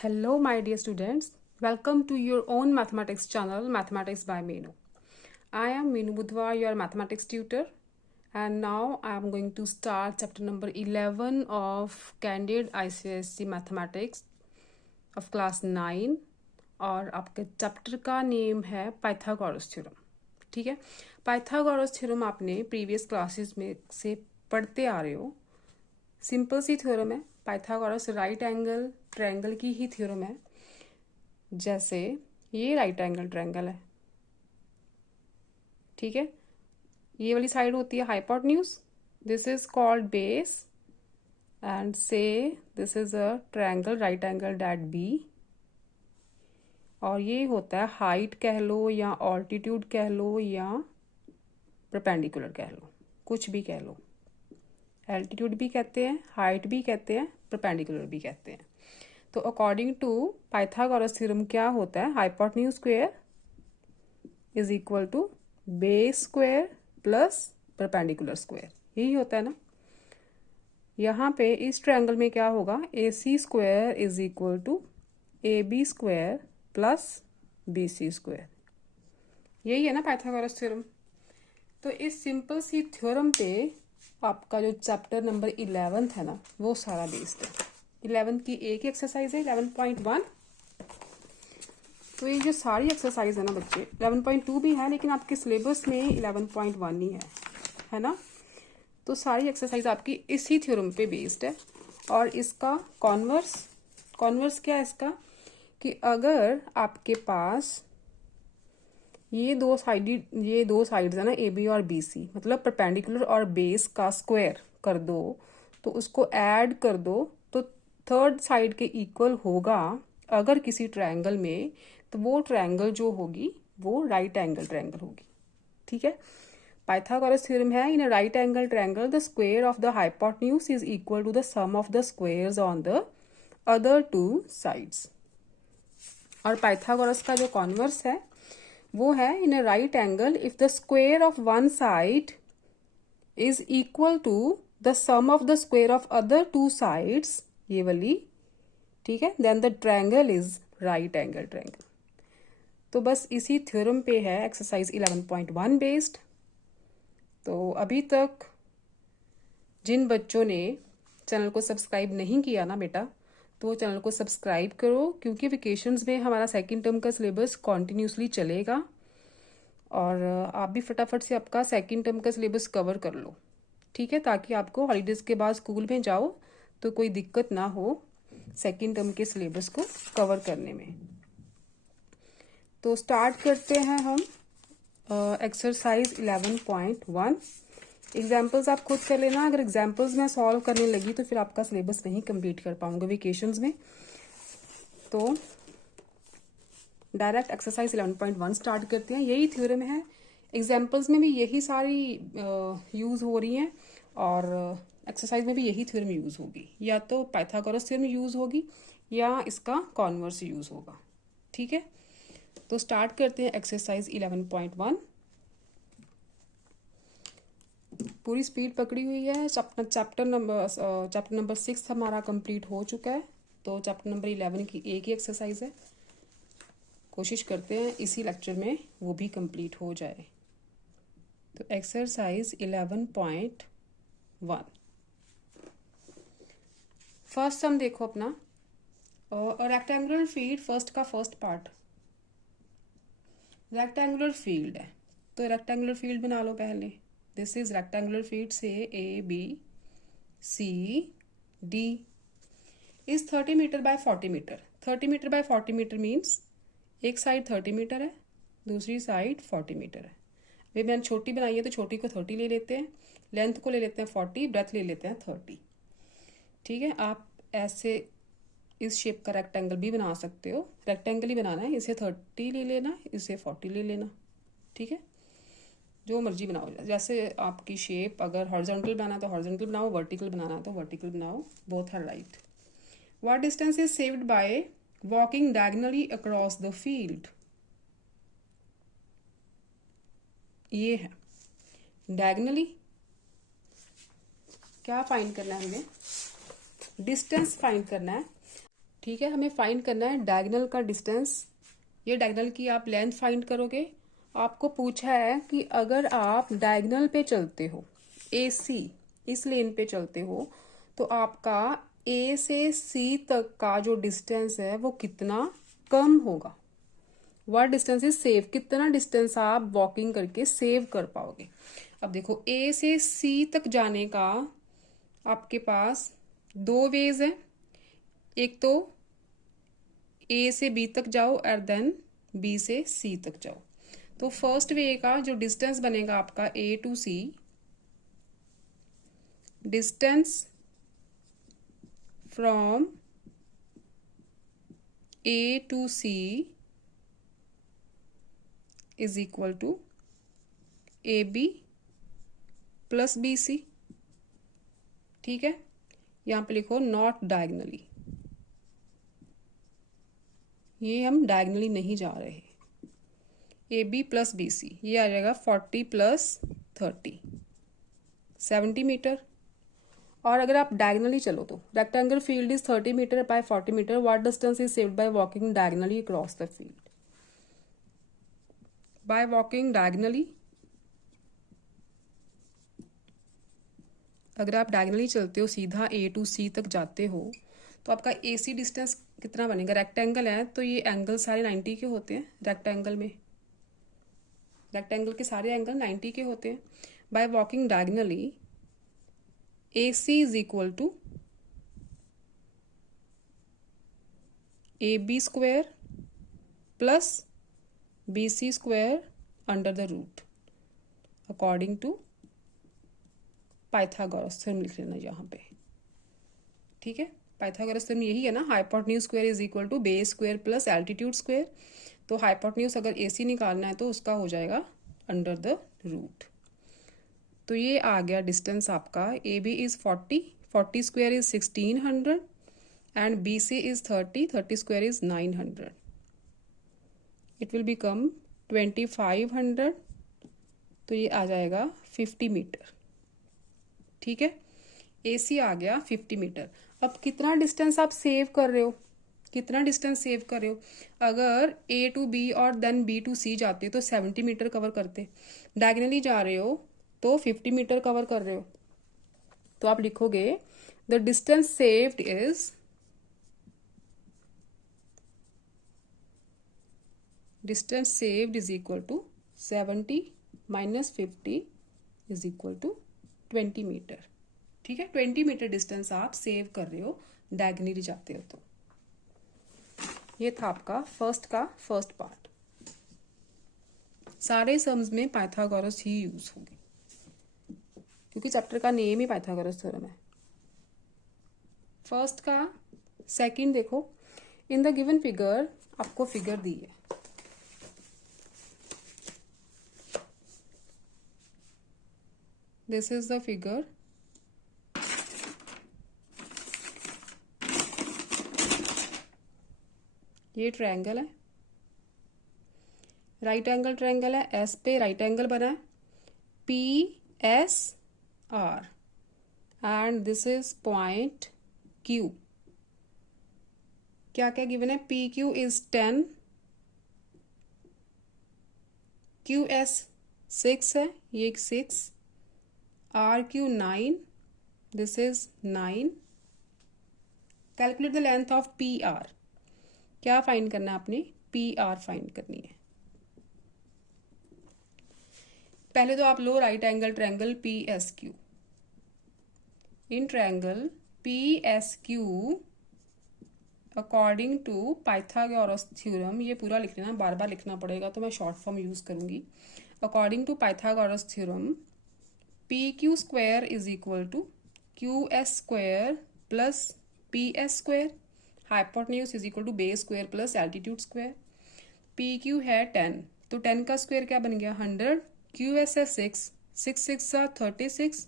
Hello, my dear students. Welcome to your own mathematics channel, Mathematics by Meenu. I am Meenu Budhwar, your mathematics tutor, and now I am going to start chapter number 11 of Candid ICSE Mathematics of class 9. और आपके chapter का name है Pythagoras theorem. ठीक है, Pythagoras theorem आपने previous classes में से पढ़ते आ रहे हो. सिंपल सी थ्योरम है. पाइथागोरस राइट एंगल ट्रायंगल की ही थ्योरम है. जैसे ये राइट एंगल ट्रायंगल है, ठीक है, ये वाली साइड होती है hypotenuse. This is called base and say this is a triangle right angle that B. और ये होता है हाइट कह लो या ऑल्टीट्यूड कह लो या परपेंडिकुलर कह लो, कुछ भी कह लो. एल्टीट्यूड भी कहते हैं, हाइट भी कहते हैं, परपेंडिकुलर भी कहते हैं. तो अकॉर्डिंग टू पाइथागोरस थ्योरम क्या होता है, hypotenuse square is equal to base square plus perpendicular square. यही होता है ना. यहाँ पे इस ट्रायंगल में क्या होगा, A C square is equal to A B square plus B C square. यही है ना पाइथागोरस थ्योरम. तो इस सिंपल सी थ्योरम पे आपका जो चैप्टर नंबर 11 है ना, वो सारा बेस्ड है. 11 की एक ही एक्सरसाइज है 11.1. तो ये जो सारी एक्सरसाइज है ना बच्चे, 11.2 भी है लेकिन आपके सिलेबस में 11.1 ही है ना. तो सारी एक्सरसाइज आपकी इसी थ्योरम पे बेस्ड है. और इसका कॉन्वर्स क्या है इसका, कि अगर आपके पास ये दो साइड्स है ना, ए बी और बी सी, मतलब परपेंडिकुलर और बेस का स्क्वायर कर दो तो उसको ऐड कर दो तो थर्ड साइड के इक्वल होगा अगर किसी ट्रायंगल में, तो वो ट्रायंगल जो होगी वो राइट एंगल ट्रायंगल होगी. ठीक है. पाइथागोरस थ्योरम है, in a right angle triangle the square of the hypotenuse is equal to the sum of the squares on the other two sides. और पाइथागोरस का जो कॉन्वर्स है वो है, in a right angle if the square of one side is equal to the sum of the square of other two sides, ये वाली, ठीक है, then the triangle is right angle triangle. तो बस इसी थ्योरम पे है एक्सरसाइज 11.1 बेस्ड. तो अभी तक जिन बच्चों ने चैनल को सब्सक्राइब नहीं किया ना बेटा, तो चैनल को सब्सक्राइब करो, क्योंकि वेकेशंस में हमारा सेकंड टर्म का सिलेबस कॉन्टिन्यूसली चलेगा. और आप भी फटाफट से आपका सेकंड टर्म का सिलेबस कवर कर लो, ठीक है, ताकि आपको हॉलीडेज के बाद स्कूल में जाओ तो कोई दिक्कत ना हो सेकंड टर्म के सिलेबस को कवर करने में. तो स्टार्ट करते हैं हम एक्सरसाइज 11.1. एग्जाम्पल्स आप खुद कर लेना. अगर एग्जाम्पल्स मैं सॉल्व करने लगी तो फिर आपका सिलेबस नहीं कंप्लीट कर पाऊंगा वेकेशंस में. तो डायरेक्ट एक्सरसाइज 11.1 स्टार्ट करते हैं. यही थ्योरम है, एग्जाम्पल्स में भी यही सारी यूज़ हो रही हैं और एक्सरसाइज में भी यही थ्योरम यूज़ होगी. या तो पाइथागोरस थ्योरम यूज़ होगी या इसका कॉन्वर्स यूज़ होगा. ठीक है. तो स्टार्ट करते हैं एक्सरसाइज 11.1. पूरी स्पीड पकड़ी हुई है. चैप्टर नंबर 6 हमारा कंप्लीट हो चुका है. तो चैप्टर नंबर 11 की एक ही एक्सरसाइज है. कोशिश करते हैं इसी लेक्चर में वो भी कंप्लीट हो जाए. तो एक्सरसाइज 11.1 फर्स्ट सम देखो अपना. रेक्टेंगुलर फील्ड फर्स्ट का फर्स्ट पार्ट रेक्टेंगुलर फील्ड है. तो रेक्टेंगुलर फील्ड बना लो पहले. दिस इज रेक्टेंगुलर फील्ड से A B C D is 30 metre by 40 metre. 30 metre by 40 metre means एक साइड 30 मीटर है, दूसरी साइड 40 मीटर है. वे मैंने छोटी बनाई है तो छोटी को 30 ले लेते हैं, लेंथ को ले लेते हैं 40, ब्रेथ ले लेते हैं 30. ठीक है. आप ऐसे इस शेप का रेक्टेंगल भी बना सकते हो. रेक्टेंगल ही बनाना है, इसे 30 ले लेना, इसे 40 ले लेना. ठीक है. जो मर्जी बनाओ, जैसे आपकी शेप. अगर हॉरिजॉन्टल बनाना है तो हॉरिजॉन्टल बनाओ, वर्टिकल बनाना है तो वर्टिकल बनाओ. Both are right. What distance is saved by walking diagonally across the field. ये है डायगोनली. क्या फाइंड करना है हमें, डिस्टेंस फाइंड करना है. ठीक है, हमें फाइंड करना है डायगोनल का डिस्टेंस। ये डायगोनल की आप लेंथ फाइंड करोगे। आपको पूछा है कि अगर आप डायगोनल पे चलते हो, AC इस लेन पे चलते हो, तो आपका A से C तक का जो डिस्टेंस है वो कितना कम होगा। व्हाट डिस्टेंस इज सेव, कितना डिस्टेंस आप वॉकिंग करके सेव कर पाओगे। अब देखो A से C तक जाने का आपके पास दो वेज है। एक तो A से B तक जाओ और देन B से C तक जाओ। तो फर्स्ट वे का जो डिस्टेंस बनेगा आपका A to C, distance from A to C is equal to AB plus BC। ठीक है, यहाँ पे लिखो नॉट डायगनली, ये हम डायगनली नहीं जा रहे। AB प्लस BC ये आ जाएगा 40 प्लस 30 70 मीटर। और अगर आप डायगनली चलो तो rectangle field is 30 metre by 40 metre. What distance is saved by walking diagonally across the field. By walking diagonally, अगर आप डायगनली चलते हो सीधा A टू C तक जाते हो तो आपका AC डिस्टेंस कितना बनेगा। रेक्टेंगल है तो ये एंगल सारे 90 के होते हैं। रेक्टेंगल में रेक्टेंगल के सारे एंगल 90 के होते हैं। By walking diagonally AC is equal to AB square plus BC square under the root according to Pythagoras theorem लिख लेना यहाँ पे। ठीक है, पाइथागोरस थ्योरम यही है ना, hypotenuse square is equal to base square plus altitude square. तो हाइपोटेन्यूज अगर AC निकालना है तो उसका हो जाएगा अंडर द रूट। तो ये आ गया डिस्टेंस आपका। AB is 40 square is 1600 and BC is 30 square is 900। It will become 2500। तो ये आ जाएगा 50 मीटर। ठीक है, AC आ गया 50 मीटर। अब कितना डिस्टेंस आप सेव कर रहे हो, कितना डिस्टेंस सेव कर रहे हो। अगर A टू B और देन B टू C जाते तो 70 मीटर कवर करते। डायगनली जा रहे हो तो 50 मीटर कवर कर रहे हो। तो आप लिखोगे the distance saved is, distance saved is equal to 70 minus 50 is equal to 20 metre. ठीक है, 20 मीटर डिस्टेंस आप सेव कर रहे हो डायगनली जाते हो तो। ये था आपका फर्स्ट पार्ट। सारे सम्स में पाइथागोरस ही यूज होगी क्योंकि चैप्टर का नेम ही पाइथागोरस थ्योरम है। फर्स्ट का सेकंड देखो, इन द गिवन फिगर, आपको फिगर दी है। This is the figure. ये ट्रायंगल है, राइट एंगल ट्रायंगल है। एस पे राइट एंगल बना है, PSR and this is point Q। क्या क्या गिवन है, PQ इज 10, QS 6 है, ये 6, RQ 9, this is 9। Calculate the length of PR। क्या फाइंड करना है आपने, PR फाइंड करनी है। पहले तो आप लो right angle triangle PSQ। In triangle PSQ according to Pythagoras theorem, ये पूरा लिख लेना, बार बार लिखना पड़ेगा तो मैं शॉर्ट फॉर्म यूज करूंगी। According to Pythagoras theorem PQ square is equal to QS square plus PS square. Hypotenuse is equal to base square plus altitude square. PQ है 10 तो 10 का स्क्वायर क्या बन गया 100। QS है 6 6 36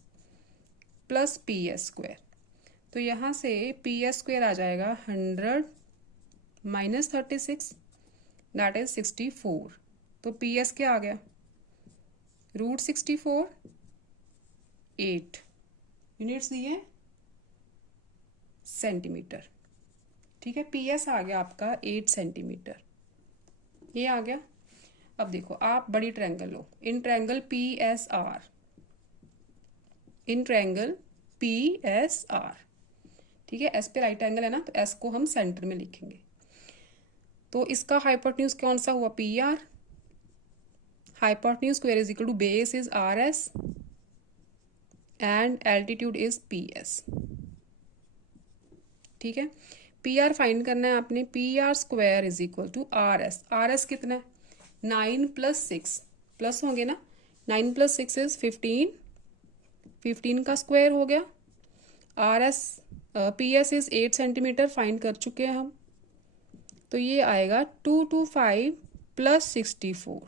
प्लस PS स्क्वायर। तो यहाँ से PS स्क्वायर आ जाएगा 100 माइनस 36 दैट इज 64। तो PS क्या आ गया, रूट 64। 8 यूनिट्स दिए सेंटीमीटर। ठीक है। पी एस आ गया आपका 8 सेंटीमीटर, ये आ गया। अब देखो आप बड़ी triangle low, in triangle P S R, in triangle P S R, ठीक है। एस पे राइट एंगल है ना, तो एस को हम सेंटर में लिखेंगे। तो इसका हाइपोटेन्यूज कौन सा हुआ, P R. Hypotenuse square is equal to base is R S and altitude is P S, ठीक है। पी आर फाइंड करना है आपने, P R square is equal to R S. R S कितना है, 9 + 6 प्लस होंगे ना, 9 + 6 इज 15, 15 का स्क्वायर हो गया। R S P S is 8 centimetre find कर चुके हैं हम, तो ये आएगा 225 + 64।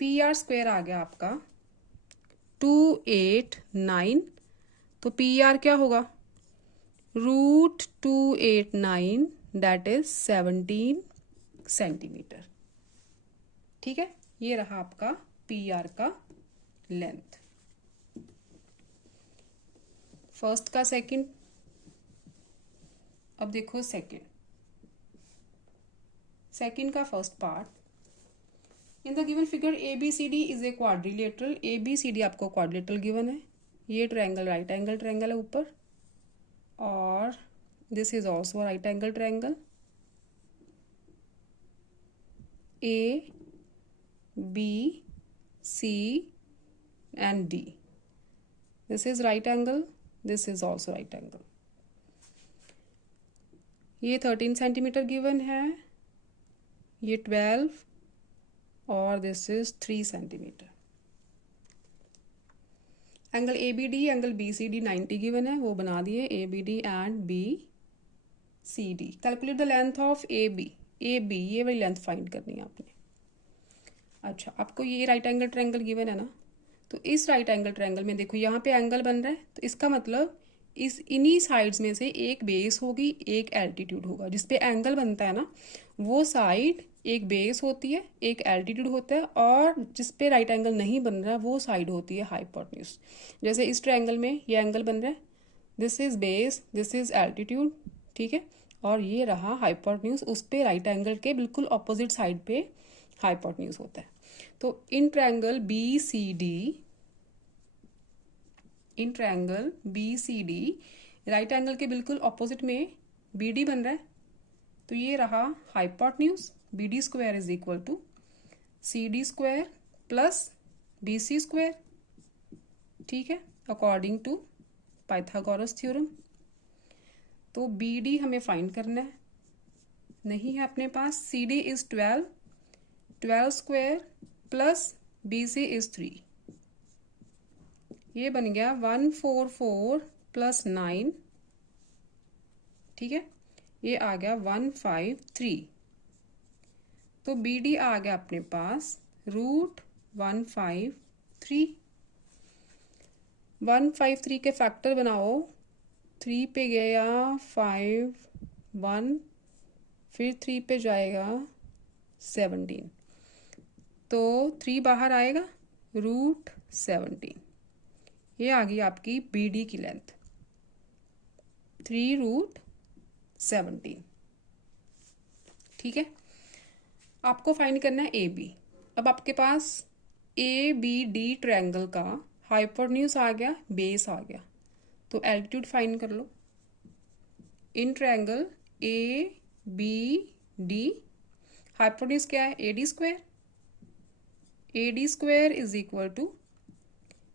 पी आर स्क्वायर आ गया आपका 289, तो पी आर क्या होगा, √289 दैट इज 17 सेंटीमीटर, ठीक है। ये रहा आपका पी आर का लेंथ, फर्स्ट का सेकंड। अब देखो सेकंड का first part. In the given figure A B C D is a quadrilateral. A B C D आपको क्वाड्रिलेटरल गिवन है, ये ट्रायंगल राइट एंगल ट्रायंगल है ऊपर, और this is also right angle triangle. A B C and D, this is right angle, this is also right angle. ये 13 centimetre given है, ये 12, और this is 3 centimetre. Angle A B D, angle B C D 90 given है, वो बना दिए, A B D and B C D. Calculate the length of A B. A B ये वाली लेंथ फाइंड करनी है आपने। अच्छा, आपको ये राइट एंगल ट्रायंगल गिवन है ना, तो इस राइट एंगल ट्रायंगल में देखो यहाँ पे एंगल बन रहा है, तो इसका मतलब इस इन्हीं साइड्स में से एक बेस होगी, एक एल्टीट्यूड होगा। जिस पे एंगल बनता है ना, वो साइड एक बेस होती है, एक एल्टीट्यूड होता है, और जिस पे राइट एंगल नहीं बन रहा वो साइड होती है हाइपोटेन्यूज। जैसे इस ट्रायंगल में ये एंगल बन रहा है, this is base, this is altitude, ठीक है, और ये रहा हाइपोटेन्यूज। उस पे राइट एंगल के बिल्कुल ऑपोजिट साइड पे हाइपोटेन्यूज होता है। तो in triangle B C D, in triangle B C D right angle के बिल्कुल ऑपोजिट में बी डी बन रहा है, तो ये रहा hypotenuse. B D square is equal to C D square plus B C square, ठीक है, अकॉर्डिंग टू पाइथागोरस थ्योरम। तो बी डी हमें फाइंड करना है, नहीं है अपने पास। C D is 12, 12 square plus B C is 3, ये बन गया 144 + 9, ठीक है, ये आ गया 153। तो बी डी आ गया अपने पास √153। 153 के फैक्टर बनाओ, 3 पे गया 5, 1, फिर 3 पे जाएगा 17, तो 3 बाहर आएगा, √17। ये आ गई आपकी बी डी की लेंथ, 3√17, ठीक है। आपको फाइंड करना है ए बी। अब आपके पास ए बी डी ट्रायंगल का हाइपोटेन्यूज आ गया, बेस आ गया, तो एल्टीट्यूड फाइंड कर लो। In triangle A B D hypotenuse क्या है, A D square. A D square is equal to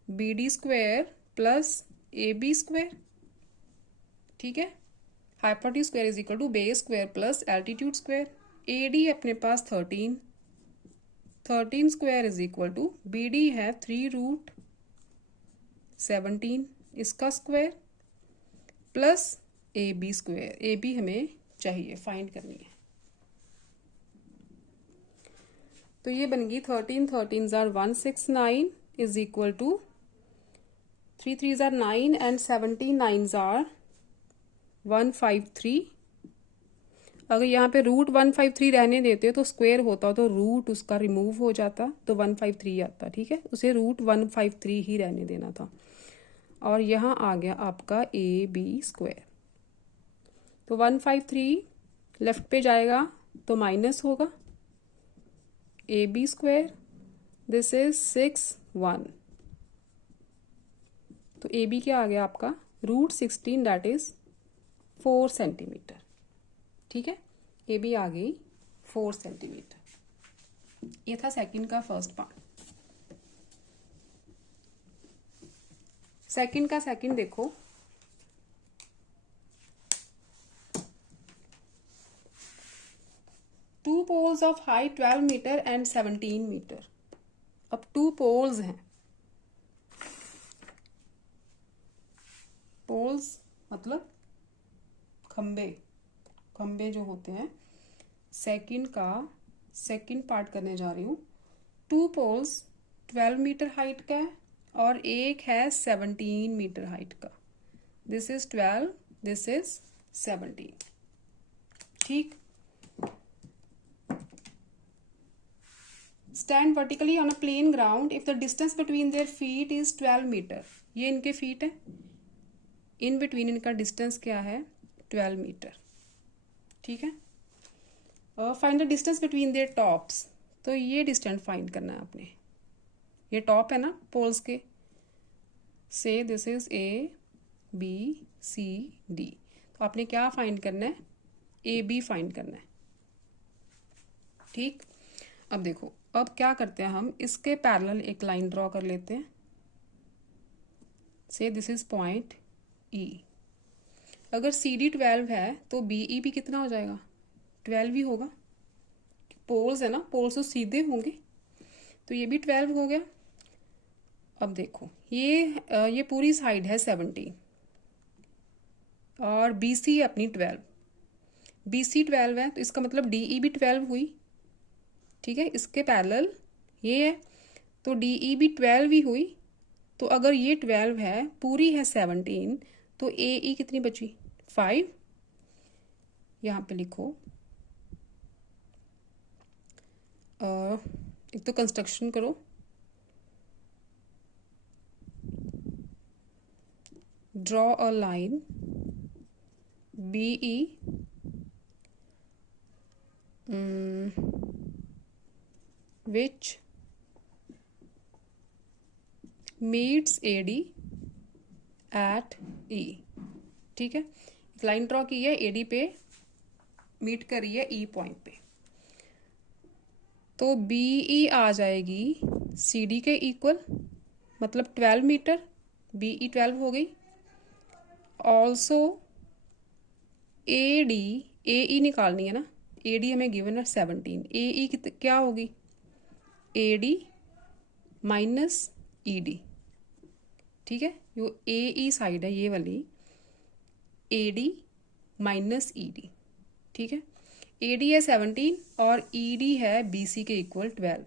B D square plus A B square, ठीक है। Hypotenuse square is equal to base square plus altitude square. A D अपने पास 13, 13 square is equal to B D है 3√17, इसका square plus A B square. A B हमें चाहिए, find करनी है, तो ये बन गई 13, 13 जार 169 इज इक्वल टू 3 3 जार 9 एंड 17 9 जार 153। अगर यहाँ पे √153 रहने देते तो स्क्वायर होता, तो रूट उसका रिमूव हो जाता, तो 153 आता, ठीक है, उसे √153 ही रहने देना था। और यहाँ आ गया आपका AB²। तो 153 लेफ्ट पे जाएगा तो माइनस होगा, AB², दिस इज 6, 1। तो AB क्या आ गया आपका √16, दैट इज 4 सेंटीमीटर। ठीक है, AB आ गई 4 सेंटीमीटर। ये था सेकंड का फर्स्ट पार्ट। सेकंड का सेकंड देखो, two poles of height 12 metre and 17 metre. अब टू पोल्स हैं, पोल्स मतलब खंबे, खंबे जो होते हैं। सेकंड का सेकंड पार्ट करने जा रही हूँ। टू पोल्स 12 मीटर हाइट का है और एक है 17 मीटर हाइट का। This is 12, this is 17। ठीक, stand vertically on a plane ground if the distance between their feet is 12 metre. ये इनके फीट है, इन बिटवीन इनका डिस्टेंस क्या है 12 मीटर। ठीक है, find the distance between there tops. तो ये डिस्टेंस फाइंड करना है आपने। ये टॉप है ना पोल्स के, से दिस इज ABCD। तो आपने क्या फाइंड करना है, AB फाइंड करना है। ठीक, अब देखो, अब क्या करते हैं हम, इसके पैरेलल एक लाइन ड्रॉ कर लेते हैं। से दिस इज पॉइंट E। अगर CD 12 है तो BE भी कितना हो जाएगा 12 ही होगा। पोल्स है ना, पोल्स तो सीधे होंगे, तो ये भी 12 हो गया। अब देखो ये पूरी साइड है 17 और BC अपनी 12, BC 12 है तो इसका मतलब DE भी 12 हुई। ठीक है, इसके पैरेलल ये है तो DE भी 12 ही हुई। तो अगर ये 12 है, पूरी है 17, तो AE कितनी बची 5। यहाँ पे लिखो, एक तो कंस्ट्रक्शन करो, draw a line BE which meets AD at E। ठीक है, एक लाइन ड्रॉ की है, AD पे मीट कर रही है E पॉइंट पे। तो BE आ जाएगी CD के इक्वल, मतलब 12 मीटर, BE 12 हो गई। ऑल्सो AE निकालनी है ना, AD हमें गिवन है 17, AE क्या होगी AD माइनस ED। ठीक है, जो AE साइड है ये वाली, AD माइनस ED। ठीक है, AD है 17 और ED है BC के इक्वल 12।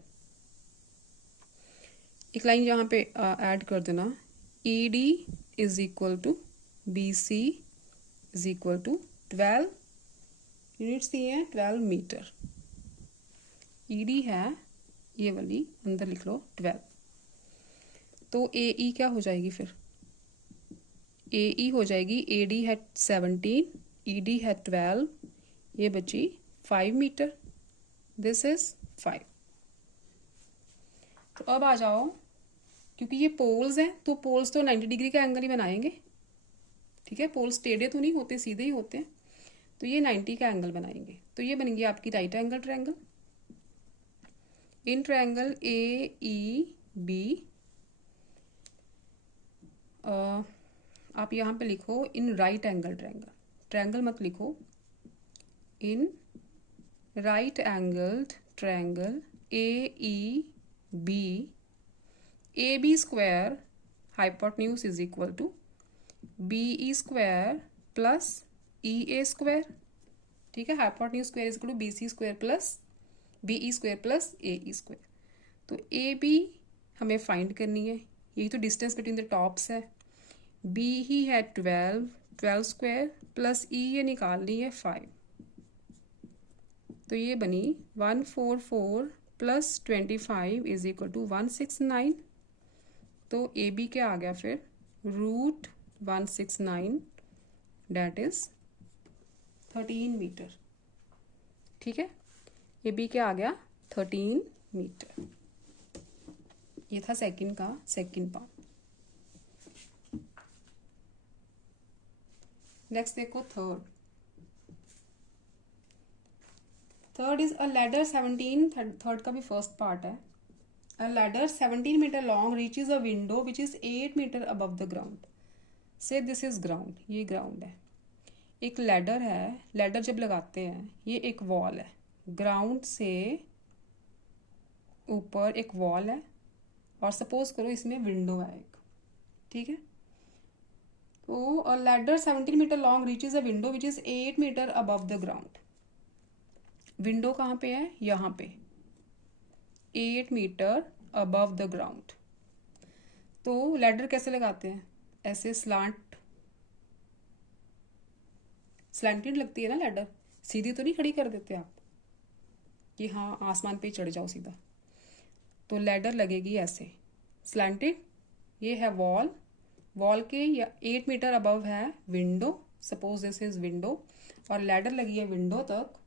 एक लाइन यहाँ पे ऐड कर देना, ED is equal to BC is equal to 12 units दिए हैं 12 मीटर। ED है ये वाली, अंदर लिख लो 12। तो AE क्या हो जाएगी फिर, AE हो जाएगी, AD है 17, ED है 12, ये बची 5 मीटर, दिस इज 5। तो अब आ जाओ, क्योंकि ये पोल्स हैं तो पोल्स तो 90 डिग्री का एंगल ही बनाएंगे। ठीक है, पोल्स टेढ़े तो नहीं होते, सीधे ही होते हैं, तो ये 90 का एंगल बनाएंगे। तो ये बनेंगी आपकी right angle triangle. In triangle AEB आप यहाँ पे लिखो in right angle triangle, triangle मत लिखो, in right angled triangle AEB, AB square hypotenuse is equal to BE square plus EA square. ठीक है, hypotenuse square is equal to BC square plus BE square plus AE square. तो AB हमें find करनी है, यही तो distance between the tops है। B ही है 12, 12 स्क्वायर प्लस E ये निकालनी है 5। तो ये बनी 144 प्लस 25 इज इक्वल टू 169। तो AB क्या आ गया फिर रूट 169 डेट इज 13 मीटर। ठीक है, ये बी क्या आ गया 13 मीटर। ये था सेकंड का सेकंड पार्ट। नेक्स्ट देखो third is a ladder 17, third का भी फर्स्ट पार्ट है। A ladder 17 metre long reaches a window which is 8 metre above the ground. So this is ground, ये ग्राउंड है। एक लैडर है, लैडर जब लगाते हैं, ये एक वॉल है, ग्राउंड से ऊपर एक वॉल है, और सपोज करो इसमें विंडो है एक। ठीक है, तो a ladder 17 metre long reaches a window which is 8 metre above the ground. Window कहाँ पे है, यहाँ पे 8 मीटर अबव द ग्राउंड। तो लैडर कैसे लगाते हैं, ऐसे स्लैंटेड लगती है ना लैडर, सीधी तो नहीं खड़ी कर देते आप कि हाँ आसमान पे चढ़ जाओ सीधा। तो लैडर लगेगी ऐसे स्लैंटेड। ये है वॉल, वॉल के 8 मीटर अबव है window, suppose this is window, और लैडर लगी है विंडो तक।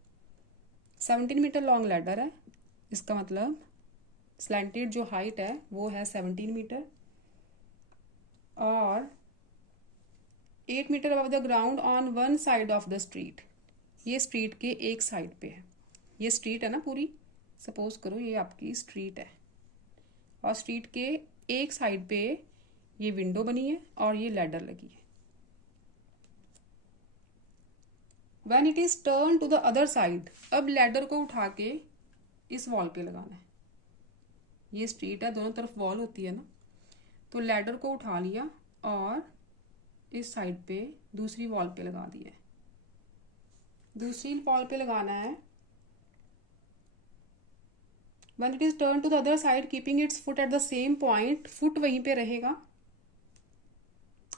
17 मीटर लॉन्ग लैडर है, इसका मतलब स्लैंटेड जो हाइट है वो है 17 मीटर, और 8 metre above the ground on one side of the street. ये स्ट्रीट के एक साइड पे है, ये स्ट्रीट है ना पूरी, सपोज करो ये आपकी स्ट्रीट है, और स्ट्रीट के एक साइड पे ये विंडो बनी है और ये लैडर लगी है। When it is turned to the other side, अब लैडर को उठा के इस वॉल पे लगाना है। ये स्ट्रीट है, दोनों तरफ वॉल होती है ना, तो लैडर को उठा लिया और इस साइड पे दूसरी वॉल पे लगा दिया है। दूसरी वॉल पे लगाना है। When it is turned to the other side, keeping its foot at the same point, foot वहीं पे रहेगा।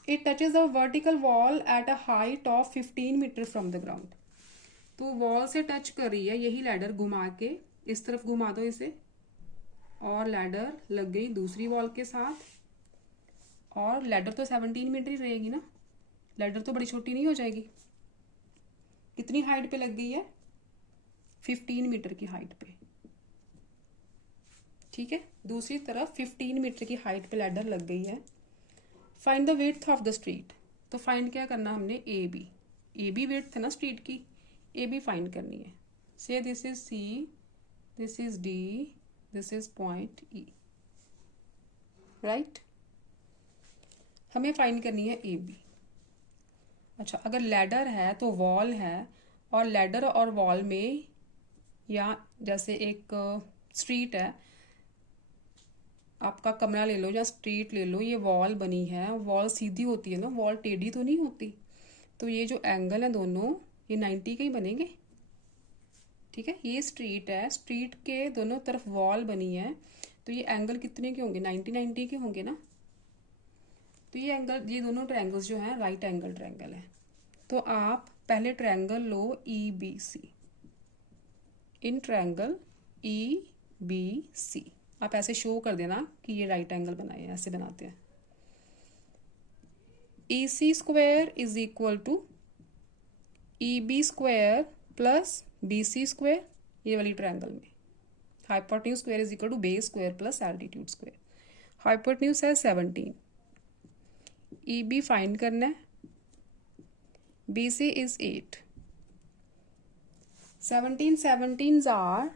It touches the vertical wall at a height of 15 metre from the ground. तो वॉल से touch कर रही है, यही ladder घुमा के इस तरफ घुमा दो इसे, और लैडर लग गई दूसरी वॉल के साथ। और लैडर तो 17 मीटर ही रहेगी ना, लैडर तो बड़ी छोटी नहीं हो जाएगी। कितनी हाइट पे लग गई है, 15 मीटर की हाइट पे। ठीक है, दूसरी तरफ 15 मीटर की हाइट पे लैडर लग गई है। Find the width of the street, तो फाइंड क्या करना हमने, ए बी विड्थ है ना स्ट्रीट की, ए बी फाइंड करनी है। So this is C, this is D, this is point E, right. हमें फाइंड करनी है ए बी। अच्छा, अगर लैडर है तो वॉल है, और लैडर और वॉल में, या जैसे एक स्ट्रीट है, आपका कमरा ले लो या स्ट्रीट ले लो, ये वॉल बनी है, वॉल सीधी होती है ना, वॉल टेढ़ी तो नहीं होती। तो ये जो एंगल है दोनों, ये 90 के ही बनेंगे। ठीक है, ये स्ट्रीट है, स्ट्रीट के दोनों तरफ वॉल बनी है, तो ये एंगल कितने के होंगे, 90 के होंगे ना। तो ये एंगल, ये दोनों ट्रायंगल्स जो हैं राइट एंगल ट्रायंगल है। तो आप पहले ट्रायंगल लो E B C, in triangle E B C आप ऐसे शो कर देना कि ये राइट एंगल बनाए हैं, ऐसे बनाते हैं। E C square is equal to E B square plus B C square, ये वाली ट्रायंगल में hypotenuse square is equal to base square plus altitude square. Hypotenuse है 17, ई बी फाइंड करना है, बी सी इज 8। 17 आर,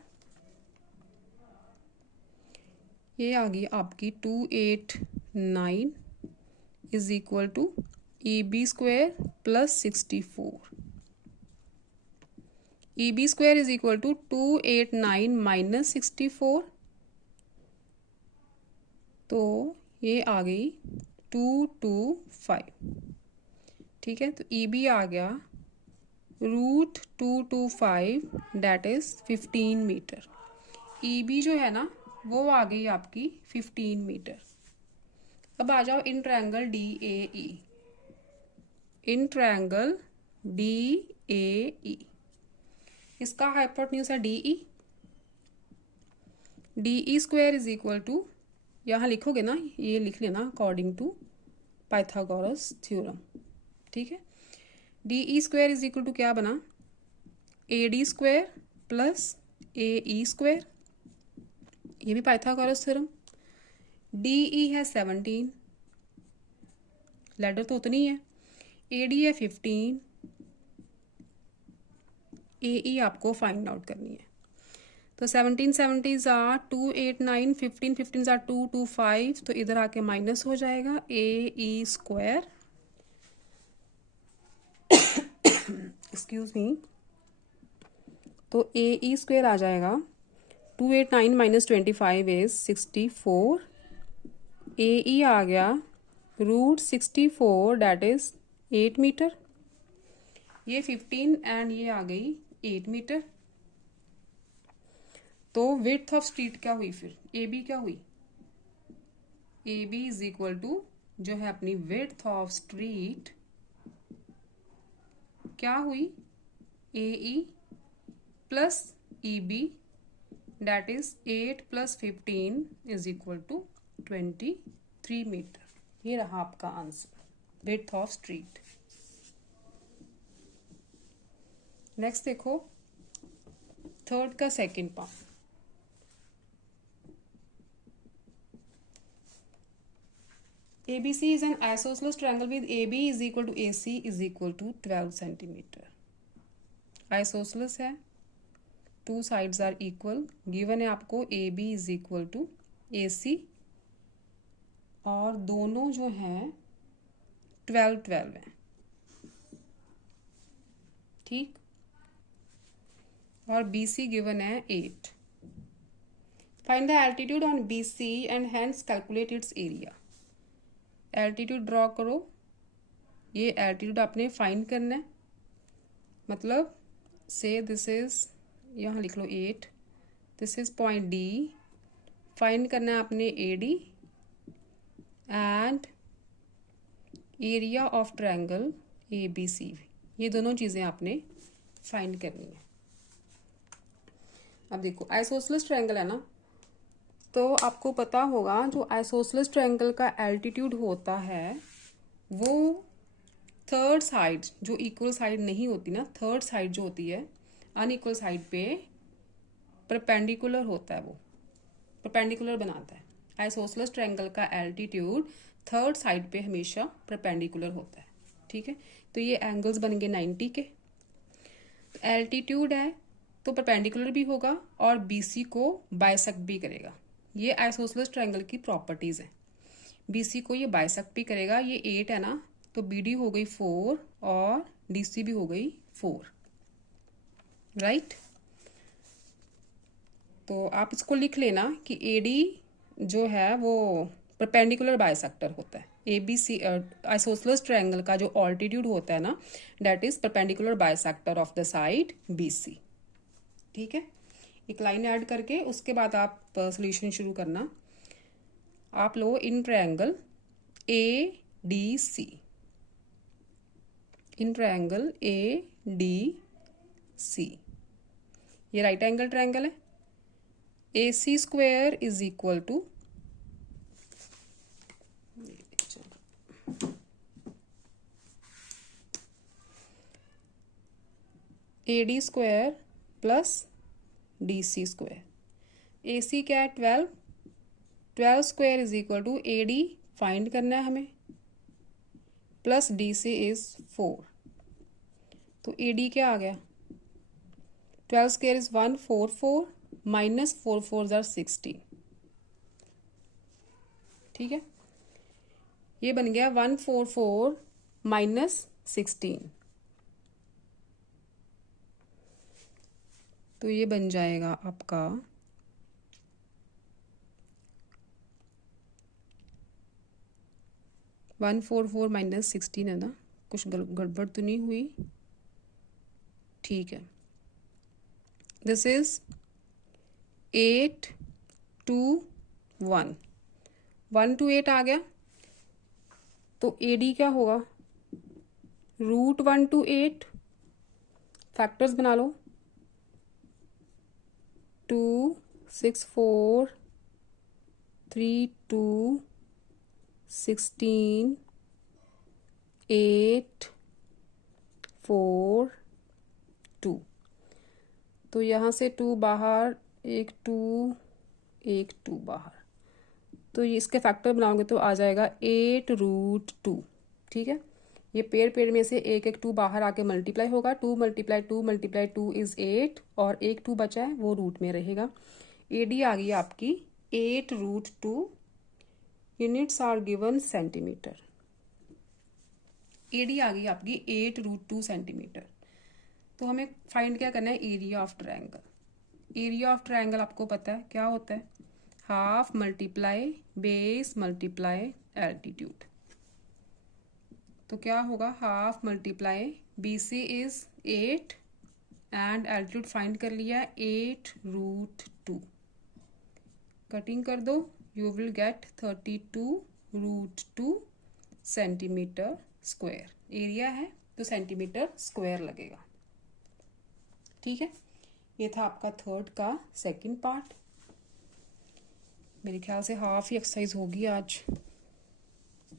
ये आ गई आपकी 289 is equal to E B square plus 64। E B square is equal to 289 minus 64, तो ये आ गई 225। ठीक है, तो ई बी आ गया root 225 that is 15 metre. E B जो है ना वो आ गई आपकी 15 मीटर। अब आ जाओ in triangle D A E, in triangle D A E, इसका हाइपोटेन्यूज है D E. D E square is equal to, यहाँ लिखोगे ना, ये लिख लेना अकॉर्डिंग टू पाइथागोरस थ्योरम। ठीक है, D E square is equal to क्या बना, A D square plus A E square, ये भी पाइथागोरस थ्योरम। डी ई है 17, लेटर तो उतनी है, ए डी है 15, ए ई आपको फाइंड आउट करनी है। तो 17 70 ज़ा 2 8 9, 15 15 ज़ा 2 2 5, तो इधर आके माइनस हो जाएगा ए ई स्क्वायर, एक्सक्यूज मी, तो ए ई स्क्वायर आ जाएगा 2 8 9 माइनस 25 इज 64, ए ई आ गया रूट 64 डैट इज 8 मीटर, ये 15 एंड ये आ गई 8 मीटर। तो विड्थ ऑफ स्ट्रीट क्या हुई, फिर ए बी क्या हुई, A B is equal to जो है अपनी विड्थ ऑफ स्ट्रीट क्या हुई, A E plus E B that is 8 plus 15 is equal to 23 metre. ये रहा आपका answer, width of street. Next देखो थर्ड का second part, ABC is an isosceles triangle with AB is equal to AC is equal to 12 centimeter. Isosceles है, two sides are equal, given है आपको AB is equal to AC और दोनों जो हैं 12 12 हैं, ठीक, और BC given है 8. Find the altitude on BC and hence calculate its area. Altitude draw करो, ये एल्टीट्यूड आपने फाइंड करना है, मतलब से दिस इज, यहाँ लिख लो 8, this is point D, find करना है आपने A D and area of triangle A B C, ये दोनों चीज़ें आपने फाइंड करनी है। अब देखो आइसोसेलेस ट्रायंगल है ना, तो आपको पता होगा जो आइसोसेलेस ट्रायंगल का एल्टीट्यूड होता है वो थर्ड साइड, जो इक्वल साइड नहीं होती ना, थर्ड साइड जो होती है अनइक्वल साइड पे परपेंडिकुलर होता है, वो परपेंडिकुलर बनाता है। आइसोसेलेस ट्रायंगल का एल्टीट्यूड थर्ड साइड पे हमेशा परपेंडिकुलर होता है, ठीक है। तो ये एंगल्स बन गए 90 के, तो एल्टीट्यूड है तो परपेंडिकुलर भी होगा और बीसी को बाइसेक्ट भी करेगा। ये आइसोसेलेस ट्रायंगल की प्रॉपर्टीज है, बीसी को ये बाइसेक्ट भी करेगा। ये 8 है ना, तो बीडी हो गई 4 और डीसी भी हो गई 4, राइट। तो आप इसको लिख लेना कि एडी जो है वो परपेंडिकुलर बाइसेक्टर होता है। एबीसी आइसोसेलेस ट्रायंगल का जो ऑल्टीट्यूड होता है ना, that is perpendicular bisector of the side BC, ठीक है। एक लाइन ऐड करके उसके बाद आप सॉल्यूशन शुरू करना। आप लो in triangle A D C, in triangle A D C, ये राइट एंगल ट्रायंगल है। A C square is equal to, A D square plus D C square. A C क्या है 12, 12 square is equal to A D find करना है हमें, plus D C is 4। तो A D क्या आ गया, 12 square is 144 minus 4 4 are 16, ठीक है। ये बन गया 144 माइनस 16, तो ये बन जाएगा आपका 144 माइनस 16 है ना, कुछ गड़बड़ तो नहीं हुई, ठीक है। दिस इज 8 2 1, 1 to 8 आ गया, तो ए डी क्या होगा, रूट 1 to 8, फैक्टर्स बना लो, 2 6 4 3 2 16 8 4 2। तो यहाँ से 2 बाहर, एक 2 बाहर, तो ये इसके फैक्टर बनाओगे तो आ जाएगा 8√2। ठीक है, ये पेड़ में से एक 2 बाहर आके मल्टीप्लाई होगा, 2 × 2 × 2 इज़ 8, और एक 2 बचा है वो रूट में रहेगा। AD आ गई आपकी 8√2। Units are given centimetre. AD आ गई आपकी 8√2 सेंटीमीटर। तो हमें फाइंड क्या करना है, area of triangle. Area of triangle आपको पता है क्या होता है, half multiply base multiply altitude. तो क्या होगा, half multiply BC is 8 and altitude find कर लिया 8√2। कटिंग कर दो, you will get 32√2 centimetre square. Area है तो सेंटीमीटर स्क्वायर लगेगा। ठीक है, ये था आपका थर्ड का सेकंड पार्ट। मेरे ख्याल से हाफ ही एक्सरसाइज होगी आज,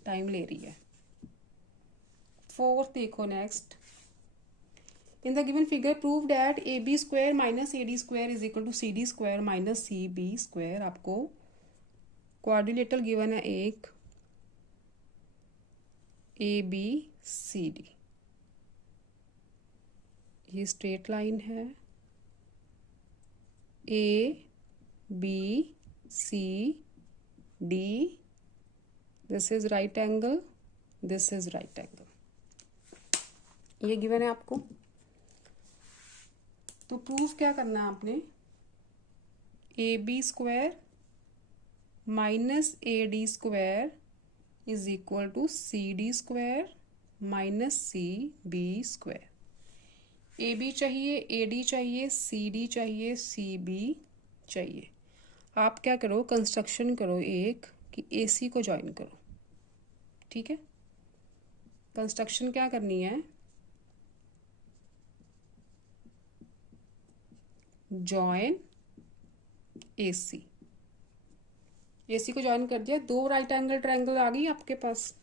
टाइम ले रही है। फोर्थ देखो next, in the given figure prove that AB² - AD² is equal to CD² - CB²। आपको क्वाड्रिलेटरल गिवन है एक ABCD, ये स्ट्रेट लाइन है ABCD, this is right angle, this is right angle, ये गिवन है आपको। तो प्रूफ क्या करना है आपने, AB² - AD² is equal to CD² - CB²। AB चाहिए, AD चाहिए, CD चाहिए, CB चाहिए। आप क्या करो, कंस्ट्रक्शन करो एक कि AC को ज्वाइन करो। ठीक है, कंस्ट्रक्शन क्या करनी है, जॉइन AC। AC को ज्वाइन कर दिया, 2 राइट एंगल ट्रायंगल आ गई आपके पास।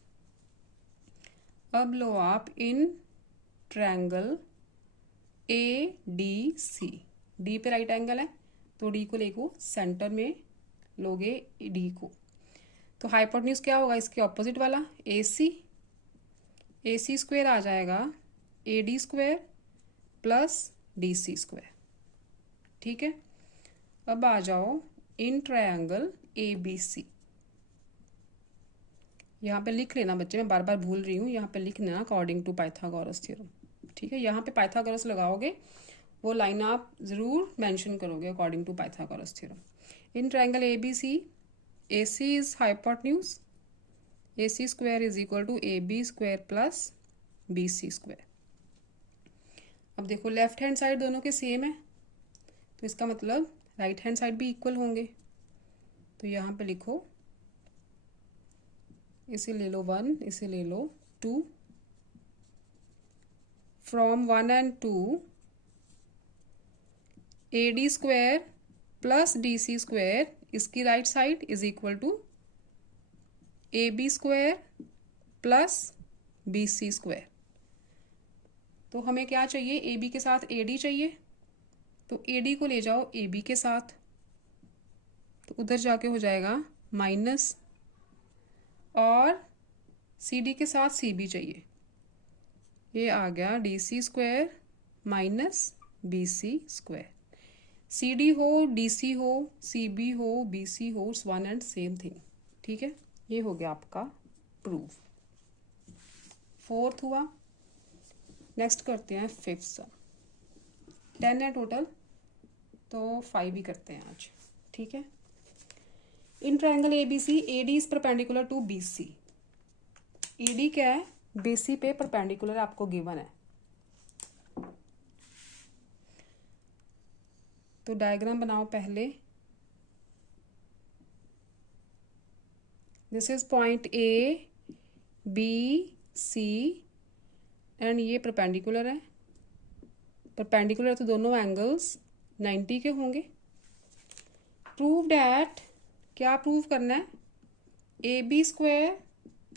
अब लो आप इन ट्रायंगल ADC, D पे राइट एंगल है तो D को लेको सेंटर में लोगे D को, तो हाइपोटेन्यूज क्या होगा इसके ऑपोजिट वाला AC² आ जाएगा AD² प्लस DC²। ठीक है, अब आ जाओ इन ट्रायंगल ABC। यहाँ पे लिख लेना बच्चे, मैं बार बार भूल रही हूँ, यहाँ पे लिख लेना अकॉर्डिंग टू पाइथागोरस थ्योरम। ठीक है, यहाँ पे पाइथागोरस लगाओगे, वो लाइन आप ज़रूर मेंशन करोगे according to Pythagoras theorem. In triangle ABC, AC is hypotenuse, AC² is equal to AB² plus BC²। अब देखो लेफ्ट हैंड साइड दोनों के सेम है, तो इसका मतलब राइट हैंड साइड भी इक्वल होंगे। तो यहाँ पे लिखो, इसे ले लो 1, इसे ले लो 2, from 1 and 2 AD² plus DC² इसकी right side is equal to AB² plus BC²। तो हमें क्या चाहिए, AB के साथ AD चाहिए, तो AD को ले जाओ AB के साथ, तो उधर जाके हो जाएगा माइनस, और CD के साथ CB चाहिए, ये आ गया DC² माइनस BC²। CD हो, DC हो, CB हो, BC हो, it's one and same thing. ठीक है, ये हो गया आपका प्रूफ। फोर्थ हुआ, नेक्स्ट करते हैं फिफ्थ सम। 10 है टोटल, तो 5 ही करते हैं आज। ठीक है, in triangle ABC AD is perpendicular to BC। AD क्या है, BC पे परपेंडिकुलर आपको गिवन है। तो डायग्राम बनाओ पहले, this is point A B C and ये परपेंडिकुलर है। परपेंडिकुलर तो दोनों एंगल्स 90 के होंगे। प्रूव डैट, क्या प्रूव करना है, AB²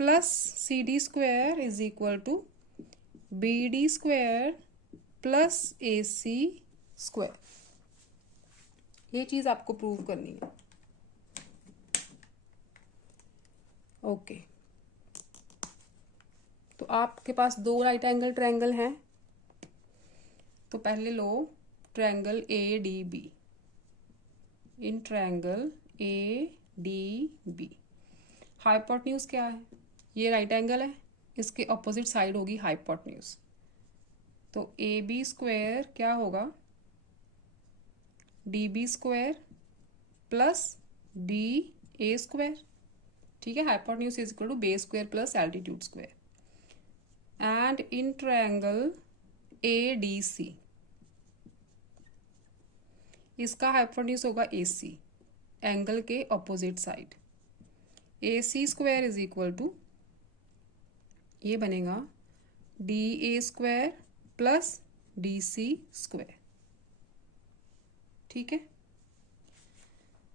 plus C D square is equal to B D square plus A C square. ये चीज़ आपको प्रूव करनी है। ओके, तो आपके पास दो राइट एंगल ट्रायंगल हैं, तो पहले लो triangle A D B. In triangle A D B hypotenuse क्या है? ये राइट एंगल है, इसके ऑपोजिट साइड होगी हाइपोटेन्यूज। तो ए बी स्क्वायर क्या होगा? D B square plus D A square. ठीक है, hypotenuse is equal to base square plus altitude square. And in triangle A D C इसका हाइपोटेन्यूज होगा ए सी, एंगल के opposite side. A C square is equal to ये बनेगा D A square plus D C square. ठीक है,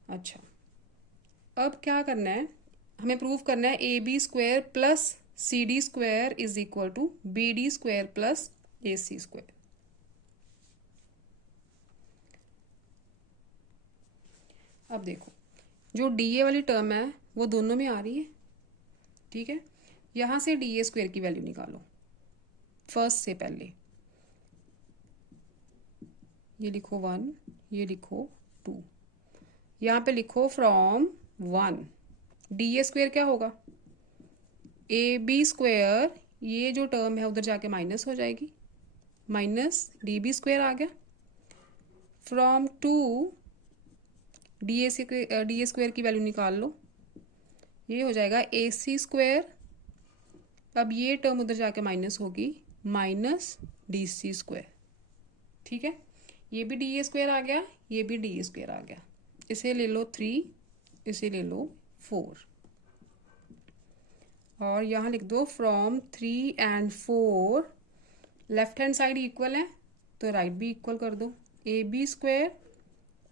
अच्छा अब क्या करना है? हमें प्रूव करना है A B square plus C D square is equal to B D square plus A C square. अब देखो, जो डी ए वाली टर्म है वो दोनों में आ रही है। ठीक है, यहां से डी ए स्क्वायर की वैल्यू निकालो फर्स्ट से पहले। ये लिखो 1, ये लिखो 2, यहाँ पे लिखो फ्रॉम 1। डी ए स्क्वायर क्या होगा? ए बी स्क्वायर, ये जो टर्म है उधर जाके माइनस हो जाएगी, माइनस डी बी स्क्वायर आ गया। फ्रॉम 2 डी ए स्क्वायर की वैल्यू निकाल लो, ये हो जाएगा ए सी स्क्वायर। अब ये टर्म उधर जाके माइनस होगी, माइनस डी सी स्क्वायर। ठीक है, ये भी डी ए स्क्वायर आ गया, ये भी डी ए स्क्वायर आ गया। इसे ले लो 3, इसे ले लो 4, और यहाँ लिख दो from 3 and 4 left hand side equal है तो राइट भी इक्वल कर दो। A B square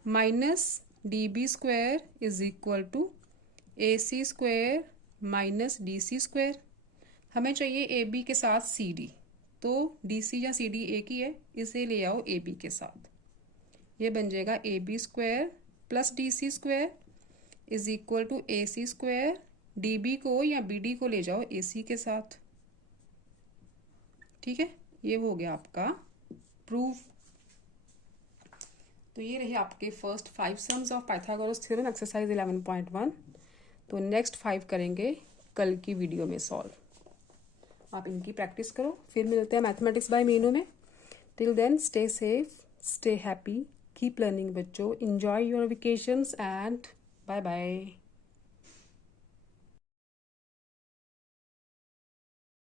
minus D B square is equal to A C square minus D C square. हमें चाहिए ए बी के साथ सी डी, तो डी सी या सी डी एक ही है, इसे ले आओ ए बी के साथ। ये बन जाएगा A B square plus D C square is equal to A C square. D B को या बी डी को ले जाओ ए सी के साथ। ठीक है, ये हो गया आपका प्रूफ। तो ये रहे आपके first 5 sums of Pythagoras theorem exercise 11.1। तो नेक्स्ट 5 करेंगे कल की वीडियो में सॉल्व। आप इनकी प्रैक्टिस करो, फिर मिलते हैं मैथमेटिक्स बाय मीनू में। Till then stay safe, stay happy, keep learning बच्चों, enjoy your vacations and bye bye।